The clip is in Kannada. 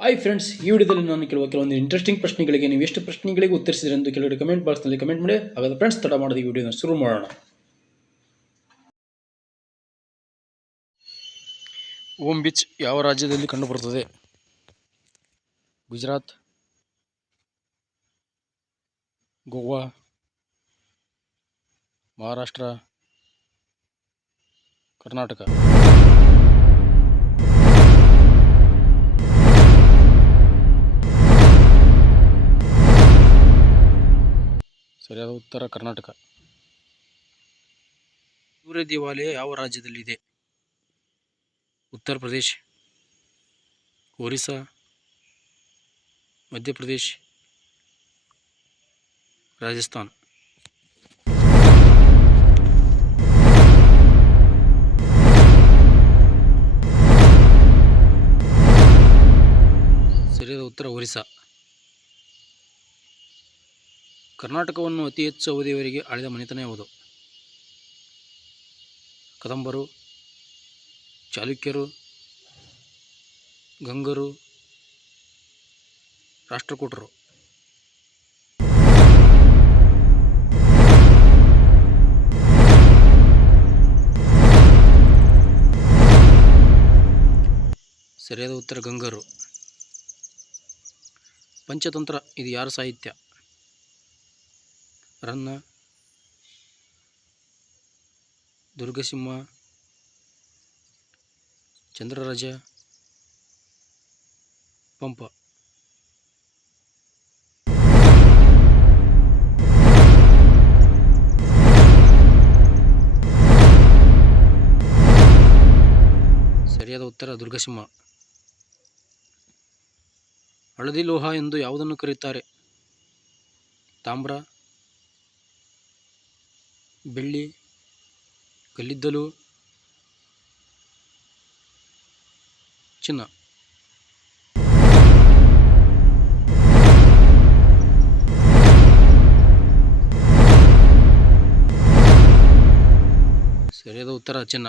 ಹಾಯ್ ಫ್ರೆಂಡ್ಸ್, ಈ ವಿಡಿಯೋದಲ್ಲಿ ನಾನು ಕೆಲವೊಂದು ಇಂಟ್ರೆಸ್ಟಿಂಗ್ ಪ್ರಶ್ನೆಗಳಿಗೆ ನೀವು ಎಷ್ಟು ಪ್ರಶ್ನೆಗಳಿಗೆ ಉತ್ತರಿಸಿದ್ರೆ ಎಂದು ಕೆಲವರು ಕಮೆಂಟ್ ಬಾಕ್ಸ್ನಲ್ಲಿ ಕಮೆಂಟ್ ಮಾಡಿ. ಹಾಗಾದ್ರೆ ಫ್ರೆಂಡ್ಸ್, ತಡ ಮಾಡದ ಈ ವಿಡಿಯೋನ ಶುರು ಮಾಡೋಣ. ಓಮ್ ಬೀಚ್ ಯಾವ ರಾಜ್ಯದಲ್ಲಿ ಕಂಡುಬರುತ್ತದೆ? ಗುಜರಾತ್, ಗೋವಾ, ಮಹಾರಾಷ್ಟ್ರ, ಕರ್ನಾಟಕ. ಸರಿಯಾದ ಉತ್ತರ ಕರ್ನಾಟಕ. ಸೂರ್ಯ ದೇವಾಲಯ ಯಾವ ರಾಜ್ಯದಲ್ಲಿದೆ? ಉತ್ತರ ಪ್ರದೇಶ್, ಒರಿಸ್ಸಾ, ಮಧ್ಯಪ್ರದೇಶ್, ರಾಜಸ್ಥಾನ್. ಸರಿಯಾದ ಉತ್ತರ ಒರಿಸ್ಸಾ. ಕರ್ನಾಟಕವನ್ನು ಅತಿ ಹೆಚ್ಚು ಅವಧಿಯವರೆಗೆ ಆಳಿದ ಮನೆತನ ಯಾವುದು? ಕದಂಬರು, ಚಾಲುಕ್ಯರು, ಗಂಗರು, ರಾಷ್ಟ್ರಕೂಟರು. ಸರಿಯಾದ ಉತ್ತರ ಗಂಗರು. ಪಂಚತಂತ್ರ ಇದು ಯಾರ ಸಾಹಿತ್ಯ? ರನ್ನ, ದುರ್ಗಸಿಂಹ, ಚಂದ್ರರಾಜ, ಪಂಪ. ಸರಿಯಾದ ಉತ್ತರ ದುರ್ಗಸಿಂಹ. ಹಳದಿ ಲೋಹ ಎಂದು ಯಾವುದನ್ನು ಕರೆಯುತ್ತಾರೆ? ತಾಮ್ರ, ಬೆಳ್ಳಿ, ಕಲ್ಲಿದ್ದಲು, ಚಿನ್ನ. ಸರಿಯಾದ ಉತ್ತರ ಚಿನ್ನ.